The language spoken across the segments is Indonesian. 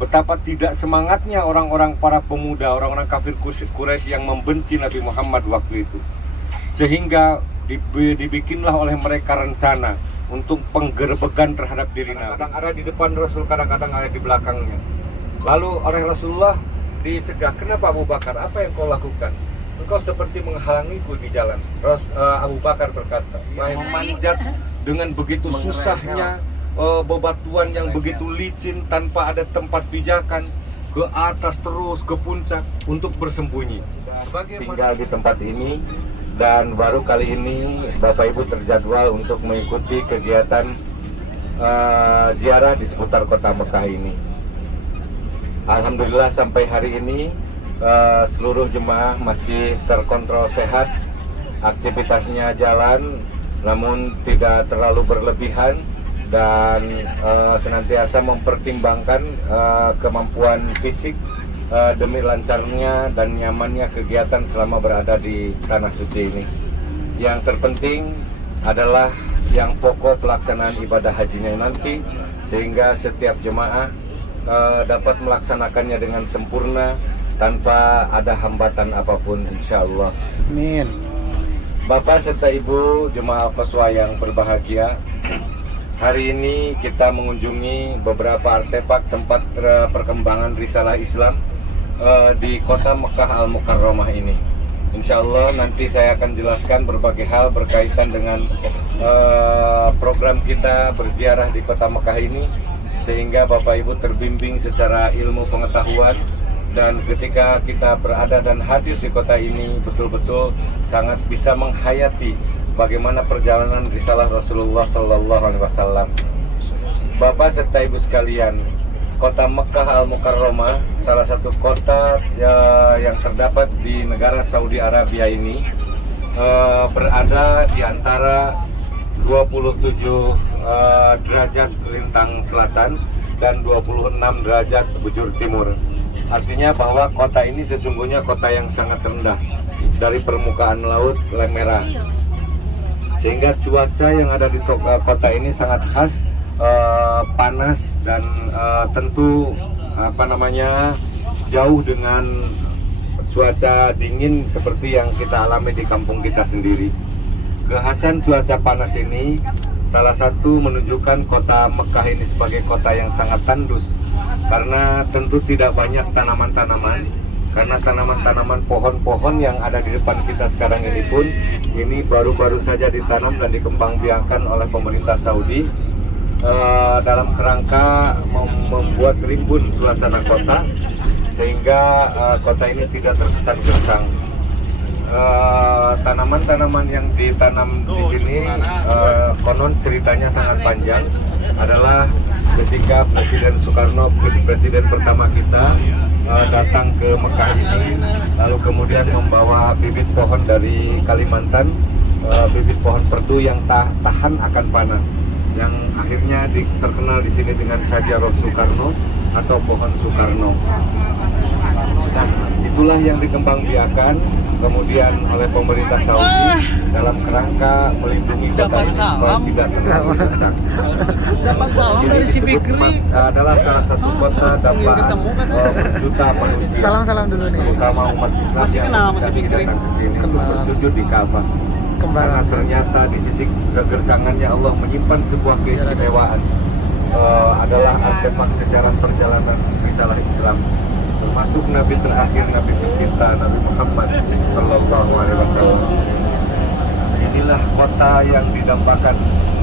betapa tidak semangatnya orang-orang para pemuda, orang-orang kafir Quraisy yang membenci Nabi Muhammad waktu itu. Sehingga dibikinlah oleh mereka rencana untuk penggerbekan terhadap diri Nabi. Kadang ada di depan Rasul, kadang-kadang ada di belakangnya. Lalu oleh Rasulullah dicegah, kenapa Abu Bakar? Apa yang kau lakukan? Engkau seperti menghalangiku di jalan. Abu Bakar berkata, memanjat dengan begitu susahnya, bebatuan yang begitu licin tanpa ada tempat pijakan, ke atas terus ke puncak untuk bersembunyi. Tinggal di tempat ini, dan baru kali ini Bapak Ibu terjadwal untuk mengikuti kegiatan ziarah di seputar kota Mekah ini. Alhamdulillah sampai hari ini seluruh jemaah masih terkontrol sehat, aktivitasnya jalan namun tidak terlalu berlebihan, dan senantiasa mempertimbangkan kemampuan fisik demi lancarnya dan nyamannya kegiatan selama berada di tanah suci ini. Yang terpenting adalah yang pokok pelaksanaan ibadah hajinya nanti, sehingga setiap jemaah dapat melaksanakannya dengan sempurna tanpa ada hambatan apapun, insya Allah. Amin. Bapak serta Ibu jemaah Al-Qaswa yang berbahagia, hari ini kita mengunjungi beberapa artefak tempat perkembangan risalah Islam di kota Mekah Al-Mukarramah ini. Insya Allah nanti saya akan jelaskan berbagai hal berkaitan dengan program kita berziarah di kota Mekah ini, sehingga Bapak Ibu terbimbing secara ilmu pengetahuan, dan ketika kita berada dan hadir di kota ini betul-betul sangat bisa menghayati bagaimana perjalanan risalah Rasulullah SAW. Bapak serta Ibu sekalian, kota Mekah Al-Mukarramah, salah satu kota yang terdapat di negara Saudi Arabia ini, berada di antara 27 derajat lintang selatan dan 26 derajat bujur timur. Artinya bahwa kota ini sesungguhnya kota yang sangat rendah dari permukaan laut Merah, sehingga cuaca yang ada di kota ini sangat khas, panas, dan tentu jauh dengan cuaca dingin seperti yang kita alami di kampung kita sendiri. Kekhasan cuaca panas ini salah satu menunjukkan kota Mekah ini sebagai kota yang sangat tandus, karena tentu tidak banyak tanaman-tanaman, karena tanaman-tanaman pohon-pohon yang ada di depan kita sekarang ini pun ini baru-baru saja ditanam dan dikembangbiakkan oleh pemerintah Saudi dalam kerangka membuat rimbun suasana kota, sehingga kota ini tidak terkesan gersang. Tanaman-tanaman yang ditanam di sini konon ceritanya sangat panjang, adalah ketika Presiden Soekarno, presiden pertama kita, datang ke Mekah ini, lalu kemudian membawa bibit pohon dari Kalimantan, bibit pohon perdu yang tahan akan panas, yang akhirnya terkenal di sini dengan Syajarah Soekarno atau pohon Soekarno. Nah, itulah yang dikembangbiakan kemudian oleh pemerintah Saudi dalam kerangka melindungi kota ini supaya tidak terlalu rusak. Dapat salam dari si Fikri. Adalah salah satu kota dapat juta manusia. Salam dulu nih. Terutama umat Islam Masih yang kenal sama si Fikri? datang ke sini untuk bersujud di Ka'bah. Karena ternyata di sisi kegersangannya Allah menyimpan sebuah keistimewaan, adalah artefak sejarah perjalanan risalah Islam, termasuk Nabi terakhir, Nabi tercinta, Nabi Muhammad Sallallahu Alaihi Wasallam. Inilah kota yang didambakan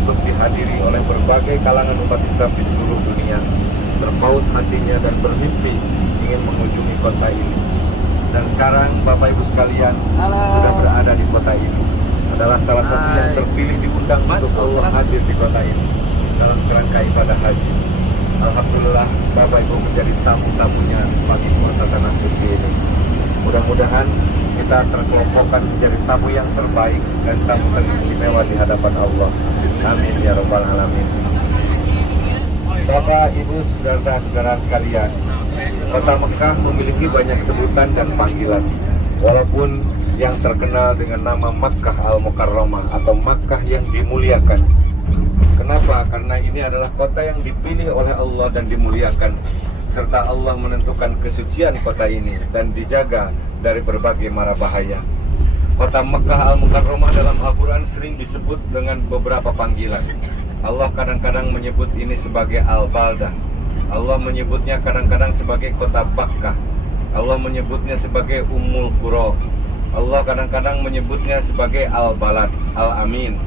untuk dihadiri oleh berbagai kalangan umat Islam di seluruh dunia, terpaut hatinya dan bermimpi ingin mengunjungi kota ini. Dan sekarang Bapak Ibu sekalian sudah berada di kota ini, adalah salah satu yang terpilih diundang untuk Allah hadir di kota ini dalam kerangka ibadah haji. Alhamdulillah Bapak Ibu menjadi tamu-tamunya bagi kota tanah suci ini. Mudah-mudahan kita terkelompokkan menjadi tamu yang terbaik dan tamu teristimewa di hadapan Allah. Amin ya rabbal alamin. Bapak, Ibu, serta saudara sekalian, kota Mekah memiliki banyak sebutan dan panggilan. Walaupun yang terkenal dengan nama Makkah Al-Mukarramah atau Makkah yang dimuliakan. Kenapa? Karena ini adalah kota yang dipilih oleh Allah dan dimuliakan serta Allah menentukan kesucian kota ini dan dijaga dari berbagai mara bahaya. Kota Mekah Al-Mukarramah dalam Al-Quran sering disebut dengan beberapa panggilan. Allah kadang-kadang menyebut ini sebagai Al-Baldah. Allah menyebutnya kadang-kadang sebagai kota Bakkah. Allah menyebutnya sebagai Ummul Qura. Allah kadang-kadang menyebutnya sebagai Al-Balad, Al-Amin,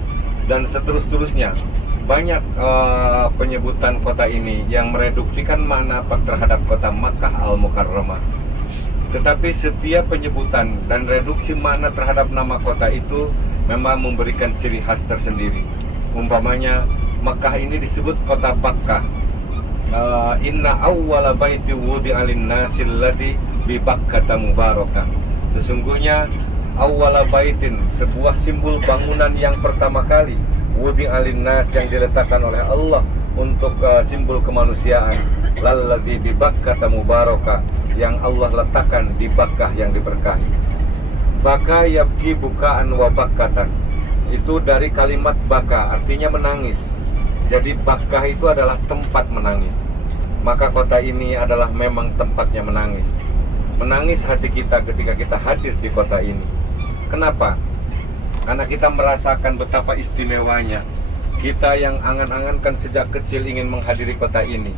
dan seterusnya. Banyak penyebutan kota ini yang mereduksikan makna terhadap kota Makkah Al-Mukarramah. Tetapi setiap penyebutan dan reduksi makna terhadap nama kota itu memang memberikan ciri khas tersendiri. Umpamanya Makkah ini disebut kota Bakkah. Inna awwala baiti wudi'a lin-nasi alladzi bi Bakkata mubarakah. Sesungguhnya awwala baitin, sebuah simbol bangunan yang pertama kali, wudi'a lin-nas, yang diletakkan oleh Allah untuk simbol kemanusiaan, lallazi bi Bakkata mubarakah, yang Allah letakkan di Bakkah yang diberkahi. Baka yabki bukaan wa bakkatan, itu dari kalimat baka, artinya menangis. Jadi Bakkah itu adalah tempat menangis. Maka kota ini adalah memang tempatnya menangis. Menangis hati kita ketika kita hadir di kota ini. Kenapa? Karena kita merasakan betapa istimewanya. Kita yang angan-angankan sejak kecil ingin menghadiri kota ini,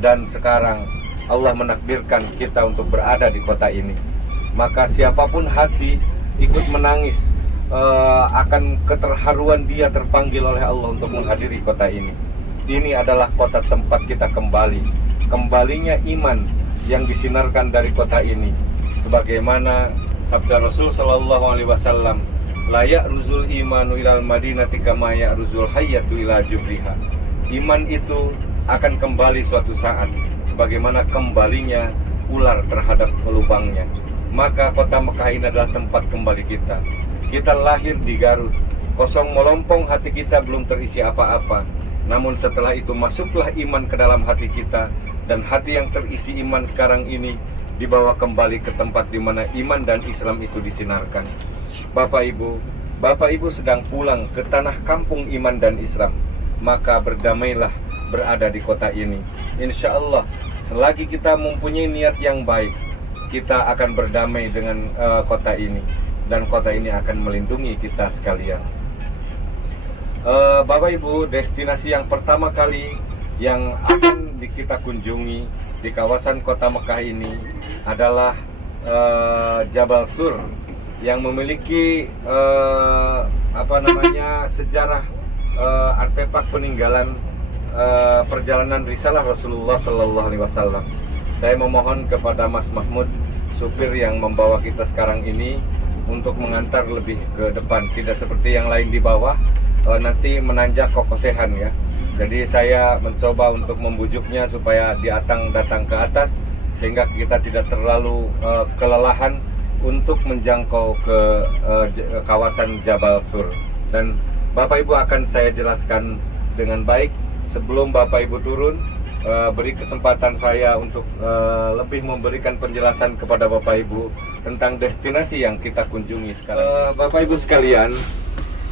dan sekarang Allah menakdirkan kita untuk berada di kota ini. Maka siapapun hati ikut menangis akan keterharuan dia terpanggil oleh Allah untuk menghadiri kota ini. Ini adalah kota tempat kita kembali. Kembalinya iman yang disinarkan dari kota ini. Sebagaimana sabda Rasul sallallahu alaihi wasallam, la ya'ruzul imanu ilal madinati kama ya'ruzul hayyatu ila jubriha. Iman itu akan kembali suatu saat sebagaimana kembalinya ular terhadap lubangnya. Maka kota Mekah ini adalah tempat kembali kita. Kita lahir di Garut, kosong melompong, hati kita belum terisi apa-apa. Namun setelah itu masuklah iman ke dalam hati kita, dan hati yang terisi iman sekarang ini dibawa kembali ke tempat di mana iman dan Islam itu disinarkan. Bapak Ibu sedang pulang ke tanah kampung iman dan Islam. Maka berdamailah berada di kota ini. Insya Allah, selagi kita mempunyai niat yang baik, kita akan berdamai dengan kota ini, dan kota ini akan melindungi kita sekalian. Bapak Ibu, destinasi yang pertama kali yang akan kita kunjungi di kawasan kota Mekah ini adalah Jabal Sur, yang memiliki sejarah artefak peninggalan perjalanan risalah Rasulullah Sallallahu Alaihi Wasallam. Saya memohon kepada Mas Mahmud, supir yang membawa kita sekarang ini, untuk mengantar lebih ke depan, tidak seperti yang lain di bawah, nanti menanjak kokosehan ya. Jadi saya mencoba untuk membujuknya supaya datang ke atas, sehingga kita tidak terlalu kelelahan untuk menjangkau ke kawasan Jabal Sur. Dan Bapak Ibu akan saya jelaskan dengan baik. Sebelum Bapak Ibu turun, beri kesempatan saya untuk lebih memberikan penjelasan kepada Bapak Ibu tentang destinasi yang kita kunjungi sekarang. Bapak Ibu sekalian,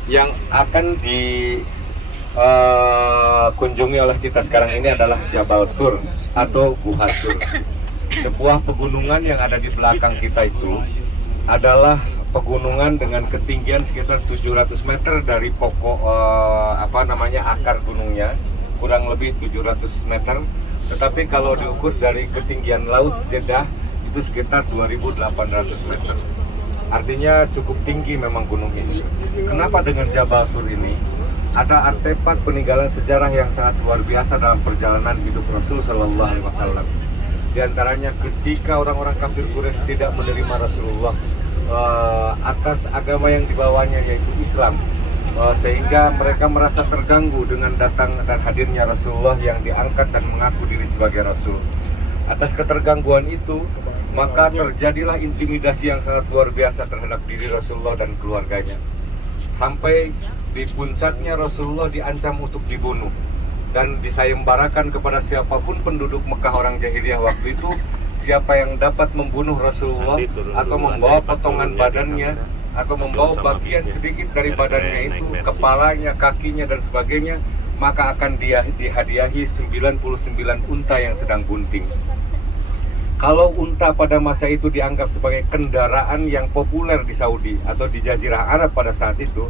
yang akan dikunjungi oleh kita sekarang ini adalah Jabal Sur atau Guha Sur. Sebuah pegunungan yang ada di belakang kita itu adalah pegunungan dengan ketinggian sekitar 700 meter dari pokok akar gunungnya, kurang lebih 700 meter. Tetapi kalau diukur dari ketinggian laut Jeddah itu sekitar 2.800 meter. Artinya cukup tinggi memang gunung ini. Kenapa dengan Jabal Sur ini? Ada artefak peninggalan sejarah yang sangat luar biasa dalam perjalanan hidup Rasul Sallallahu Alaihi Wasallam. Di antaranya ketika orang-orang kafir Quraisy tidak menerima Rasulullah atas agama yang dibawanya, yaitu Islam, sehingga mereka merasa terganggu dengan datang dan hadirnya Rasulullah yang diangkat dan mengaku diri sebagai Rasul. Atas ketergangguan itu, maka terjadilah intimidasi yang sangat luar biasa terhadap diri Rasulullah dan keluarganya. Sampai di puncaknya Rasulullah diancam untuk dibunuh dan disayembarakan kepada siapapun penduduk Mekah orang jahiliyah waktu itu, siapa yang dapat membunuh Rasulullah atau membawa potongan badannya atau membawa bagian sedikit dari badannya itu, kepalanya, kakinya dan sebagainya, maka akan dihadiahi 99 unta yang sedang bunting. Kalau unta pada masa itu dianggap sebagai kendaraan yang populer di Saudi atau di Jazirah Arab pada saat itu,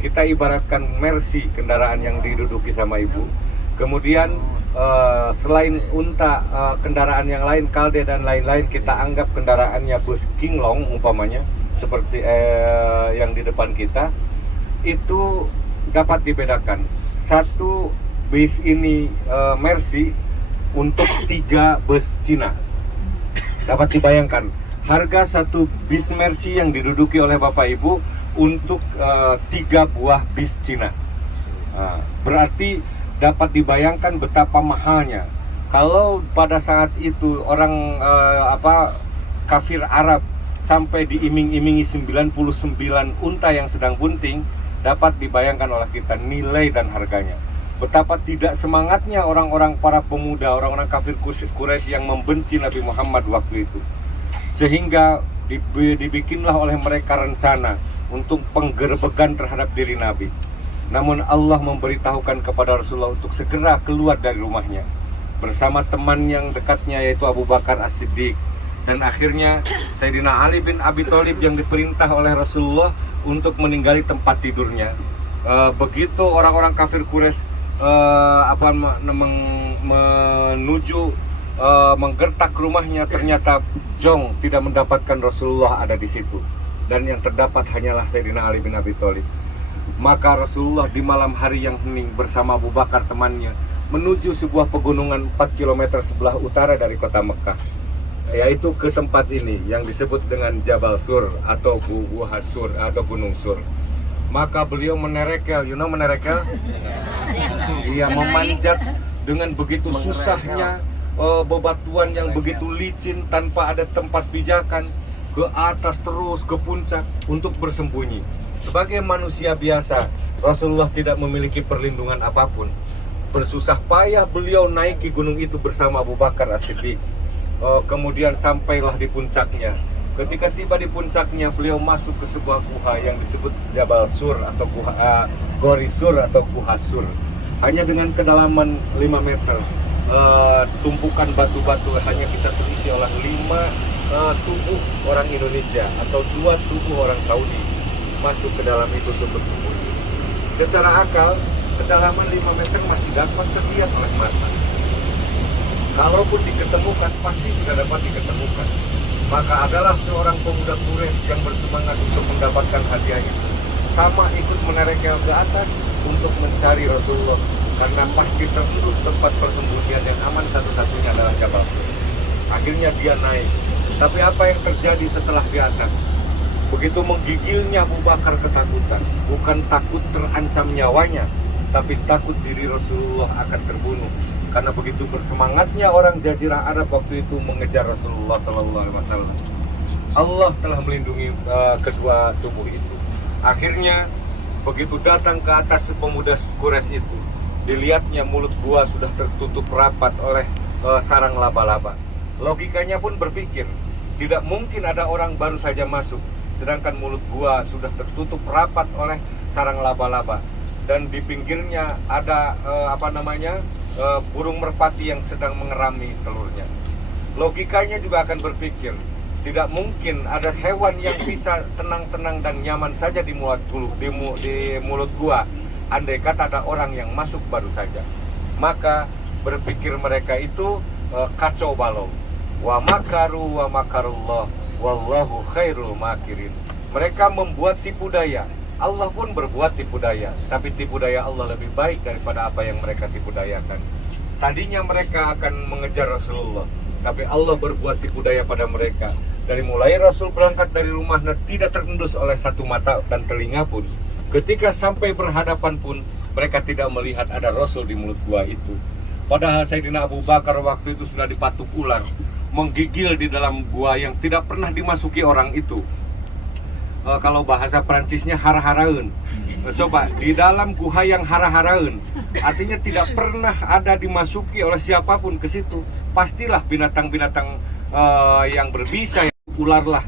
kita ibaratkan Mercy, kendaraan yang diduduki sama ibu. Kemudian selain unta, kendaraan yang lain, Kalde dan lain-lain, kita anggap kendaraannya bus Kinglong umpamanya, seperti yang di depan kita. Itu dapat dibedakan. Satu bis ini Mercy untuk 3 bus Cina. Dapat dibayangkan harga satu bis Mercy yang diduduki oleh Bapak Ibu untuk 3 buah bis Cina. Berarti dapat dibayangkan betapa mahalnya. Kalau pada saat itu orang kafir Arab sampai diiming-imingi 99 unta yang sedang bunting, dapat dibayangkan oleh kita nilai dan harganya. Betapa tidak semangatnya orang-orang para pemuda, orang-orang kafir Quraisy yang membenci Nabi Muhammad waktu itu. Sehingga dibikinlah oleh mereka rencana untuk penggerbekan terhadap diri Nabi. Namun Allah memberitahukan kepada Rasulullah untuk segera keluar dari rumahnya bersama teman yang dekatnya, yaitu Abu Bakar As-Siddiq. Dan akhirnya Sayyidina Ali bin Abi Thalib yang diperintah oleh Rasulullah untuk meninggali tempat tidurnya. Begitu orang-orang kafir Quraisy menuju menggertak rumahnya, ternyata Jong tidak mendapatkan Rasulullah ada di situ, dan yang terdapat hanyalah Sayyidina Ali bin Abi Thalib. Maka Rasulullah di malam hari yang hening bersama Abu Bakar temannya menuju sebuah pegunungan 4 km sebelah utara dari kota Mekah, yaitu ke tempat ini yang disebut dengan Jabal Sur atau Gua Sur atau Gunung Sur. Maka beliau menerekel, menerekel? Iya, memanjat dengan begitu susahnya, bebatuan yang begitu licin tanpa ada tempat pijakan, ke atas terus ke puncak untuk bersembunyi. Sebagai manusia biasa, Rasulullah tidak memiliki perlindungan apapun. Bersusah payah beliau naiki gunung itu bersama Abu Bakar As-Siddiq. Kemudian sampailah di puncaknya. Ketika tiba di puncaknya, beliau masuk ke sebuah guha yang disebut Jabal Sur atau Gori Sur atau Guha Sur. Hanya dengan kedalaman 5 meter. Tumpukan batu-batu hanya kita terisi oleh 5 tubuh orang Indonesia atau 2 tubuh orang Saudi masuk ke dalam itu untuk bersembunyi. Secara akal, kedalaman 5 meter masih dapat terlihat oleh mata. Kalaupun diketemukan, pasti sudah dapat diketemukan. Maka adalah seorang pemuda Quraisy yang bersemangat untuk mendapatkan hadiah itu, sama ikut menerekel ke atas untuk mencari Rasulullah, karena pasti terus tempat persembunyian yang aman satu-satunya adalah Jabal Sur. Akhirnya dia naik. Tapi apa yang terjadi setelah di atas? Begitu menggigilnya Abu Bakar ketakutan. Bukan takut terancam nyawanya, tapi takut diri Rasulullah akan terbunuh. Karena begitu bersemangatnya orang Jazirah Arab waktu itu mengejar Rasulullah SAW. Allah telah melindungi kedua tubuh itu. Akhirnya begitu datang ke atas pemuda Quraisy itu, dilihatnya mulut gua sudah tertutup rapat oleh sarang laba-laba. Logikanya pun berpikir, tidak mungkin ada orang baru saja masuk, sedangkan mulut gua sudah tertutup rapat oleh sarang laba-laba, dan di pinggirnya ada burung merpati yang sedang mengerami telurnya. Logikanya juga akan berpikir, tidak mungkin ada hewan yang bisa tenang-tenang dan nyaman saja di mulut gua, andai kata ada orang yang masuk baru saja. Maka berpikir mereka itu kacau balau. Wa makaru wa makarullah wallahu khairul makirin. Mereka membuat tipu daya. Allah pun berbuat tipu daya, tapi tipu daya Allah lebih baik daripada apa yang mereka tipu dayakan. Tadinya mereka akan mengejar Rasulullah, tapi Allah berbuat tipu daya pada mereka. Dari mulai Rasul berangkat dari rumahnya tidak terendus oleh satu mata dan telinga pun. Ketika sampai berhadapan pun, mereka tidak melihat ada Rasul di mulut gua itu. Padahal Sayyidina Abu Bakar waktu itu sudah dipatuk ular, menggigil di dalam gua yang tidak pernah dimasuki orang itu. Kalau bahasa Prancisnya hara-haraun. Coba, di dalam guha yang hara-haraun, artinya tidak pernah ada dimasuki oleh siapapun ke situ. Pastilah binatang-binatang yang berbisa, ularlah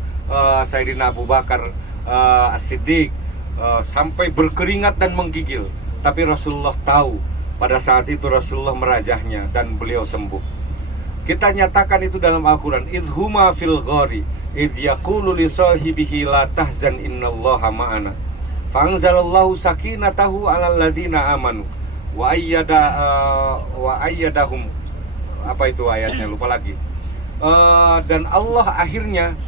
Sayyidina Abu Bakar As-Siddiq sampai berkeringat dan menggigil. Tapi Rasulullah tahu pada saat itu Rasulullah merajahnya dan beliau sembuh. Kita nyatakan itu dalam Al-Quran. Idhuma fil ghari idh yaqulu li sahibihi la tahzan innallaha ma'ana fa'anzalallahu sakinatahu 'alal ladzina amanu wa ayyadahum. Apa itu ayatnya? Lupa lagi. Dan Allah akhirnya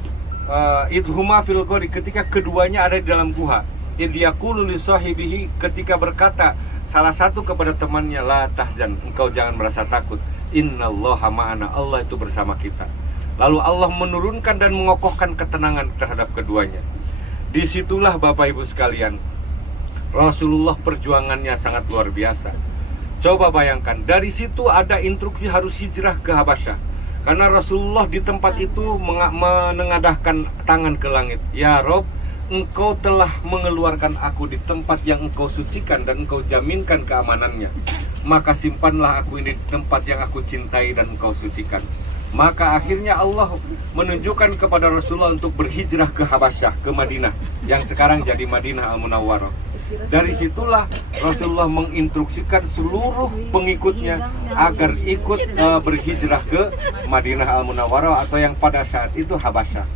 idhuma fil ghari, ketika keduanya ada di dalam guha. Idh yaqulu li sahibihi, ketika berkata salah satu kepada temannya, la tahzan, engkau jangan merasa takut, innallaha ma'ana, Allah itu bersama kita. Lalu Allah menurunkan dan mengokohkan ketenangan terhadap keduanya. Disitulah Bapak Ibu sekalian, Rasulullah perjuangannya sangat luar biasa. Coba bayangkan, dari situ ada instruksi harus hijrah ke Habasyah. Karena Rasulullah di tempat itu menengadahkan tangan ke langit. Ya Rob, engkau telah mengeluarkan aku di tempat yang engkau sucikan dan engkau jaminkan keamanannya. Maka simpanlah aku ini di tempat yang aku cintai dan engkau sucikan. Maka akhirnya Allah menunjukkan kepada Rasulullah untuk berhijrah ke Habasyah, ke Madinah, yang sekarang jadi Madinah Al-Munawwarah. Dari situlah Rasulullah menginstruksikan seluruh pengikutnya agar ikut berhijrah ke Madinah Al-Munawwarah, atau yang pada saat itu Habasyah.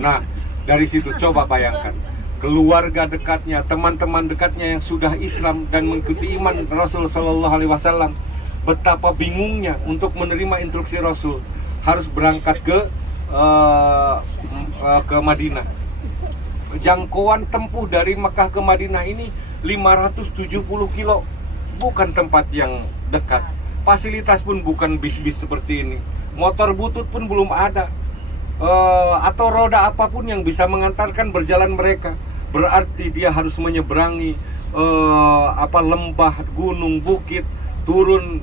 Nah, dari situ coba bayangkan, keluarga dekatnya, teman-teman dekatnya yang sudah Islam dan mengikuti iman Rasul Shallallahu Alaihi Wasallam, betapa bingungnya untuk menerima instruksi Rasul harus berangkat ke Madinah. Jangkauan tempuh dari Mekah ke Madinah ini 570 kilo, bukan tempat yang dekat. Fasilitas pun bukan bis-bis seperti ini, motor butut pun belum ada. Atau roda apapun yang bisa mengantarkan berjalan mereka. Berarti dia harus menyeberangi lembah, gunung, bukit, turun,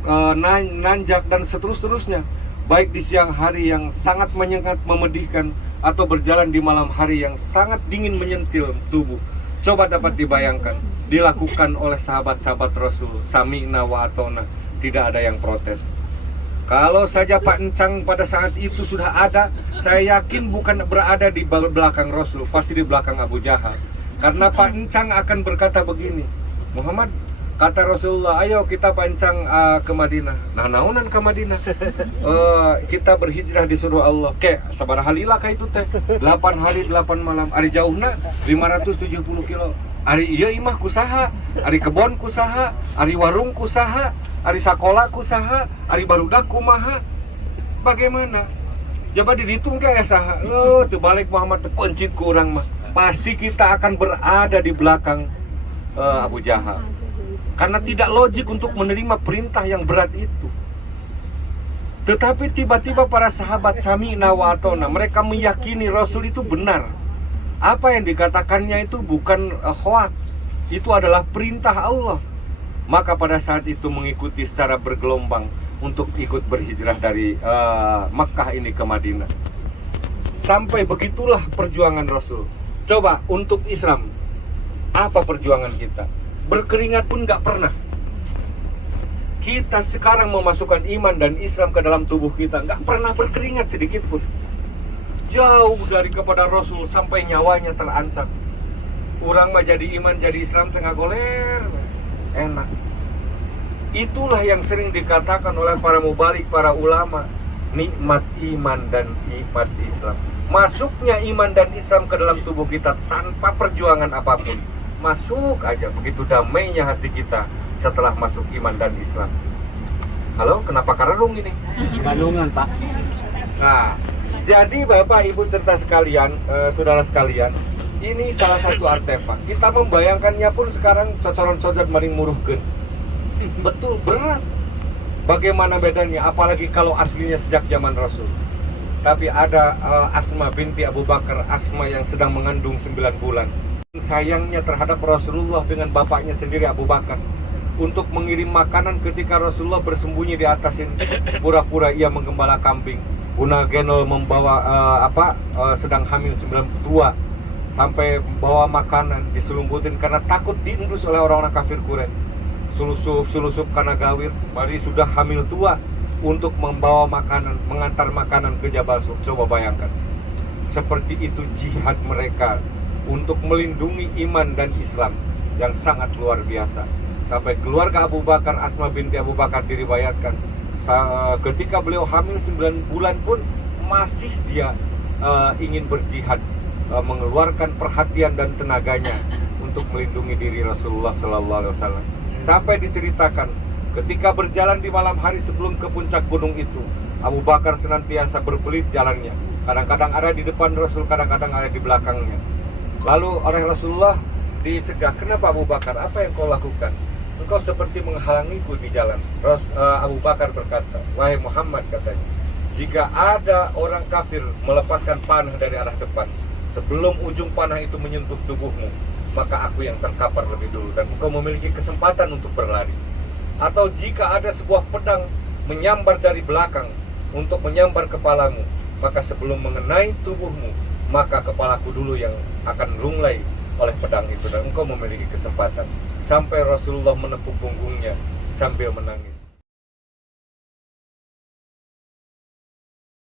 nanjak dan seterusnya. Baik di siang hari yang sangat menyengat, memedihkan, atau berjalan di malam hari yang sangat dingin menyentil tubuh. Coba dapat dibayangkan, dilakukan oleh sahabat-sahabat Rasul, sami'na wa atona, tidak ada yang protes. Kalau saja Pak Encang pada saat itu sudah ada, saya yakin bukan berada di belakang Rasul, pasti di belakang Abu Jahal. Karena Pak Encang akan berkata begini, Muhammad, kata Rasulullah, ayo kita Pak Encang ke Madinah. Nah, naunan ke Madinah. Kita berhijrah disuruh Allah. Kek, sabaraha lila kah itu teh? 8 hari 8 malam. Ari jauhna 570 kilo. Ari iya imah kusaha, ari kebon kusaha, ari warung kusaha, ari sakola kusaha, ari barudak kumaha. Bagaimana? Coba dihitung ke saha. Tuh balik Muhammad kuncit ku urang mah. Pasti kita akan berada di belakang Abu Jahal. Karena tidak logik untuk menerima perintah yang berat itu. Tetapi tiba-tiba para sahabat sami'na wa atona, mereka meyakini Rasul itu benar. Apa yang dikatakannya itu bukan hoak, itu adalah perintah Allah. Maka pada saat itu mengikuti secara bergelombang untuk ikut berhijrah dari Makkah ini ke Madinah. Sampai begitulah perjuangan Rasul. Coba untuk Islam, apa perjuangan kita? Berkeringat pun gak pernah. Kita sekarang memasukkan iman dan Islam ke dalam tubuh kita, gak pernah berkeringat sedikit pun. Jauh dari kepada Rasul sampai nyawanya terancam. Orang mah jadi iman, jadi Islam tengah goler, enak. Itulah yang sering dikatakan oleh para mubalik, para ulama, nikmat iman dan nikmat Islam. Masuknya iman dan Islam ke dalam tubuh kita tanpa perjuangan apapun. Masuk aja, begitu damainya hati kita setelah masuk iman dan Islam. Halo, kenapa karerung ini? Bandungan Pak. Nah, jadi Bapak Ibu serta sekalian, saudara sekalian, ini salah satu artefak. Kita membayangkannya pun sekarang cocoran-cocoran maring muruhkeun. Betul, berat. Bagaimana bedanya? Apalagi kalau aslinya sejak zaman Rasul. Tapi ada Asma binti Abu Bakar, Asma yang sedang mengandung 9 bulan. Sayangnya terhadap Rasulullah dengan bapaknya sendiri Abu Bakar, untuk mengirim makanan ketika Rasulullah bersembunyi di atas ini. Pura-pura ia menggembala kambing. Una Genol membawa sedang hamil 9 tua, sampai bawa makanan diselumputin karena takut diendus oleh orang-orang kafir Quraisy. Sulusup karena gawir, bari sudah hamil tua untuk membawa makanan, mengantar makanan ke Jabal Sur. Coba bayangkan, seperti itu jihad mereka untuk melindungi iman dan Islam yang sangat luar biasa. Sampai keluarga Abu Bakar, Asma binti Abu Bakar, diriwayatkan ketika beliau hamil 9 bulan pun masih dia ingin berjihad, mengeluarkan perhatian dan tenaganya untuk melindungi diri Rasulullah Sallallahu Alaihi Wasallam. Sampai diceritakan ketika berjalan di malam hari sebelum ke puncak gunung itu, Abu Bakar senantiasa berbelit jalannya. Kadang-kadang ada di depan Rasul, kadang-kadang ada di belakangnya. Lalu oleh Rasulullah dicegah, kenapa Abu Bakar? Apa yang kau lakukan? Engkau seperti menghalangiku di jalan. Abu Bakar berkata, wahai Muhammad, katanya, jika ada orang kafir melepaskan panah dari arah depan, sebelum ujung panah itu menyentuh tubuhmu, maka aku yang terkapar lebih dulu dan engkau memiliki kesempatan untuk berlari. Atau jika ada sebuah pedang menyambar dari belakang untuk menyambar kepalamu, maka sebelum mengenai tubuhmu, maka kepalaku dulu yang akan lunglai oleh pedang itu dan engkau memiliki kesempatan. Sampai Rasulullah menepuk punggungnya sambil menangis.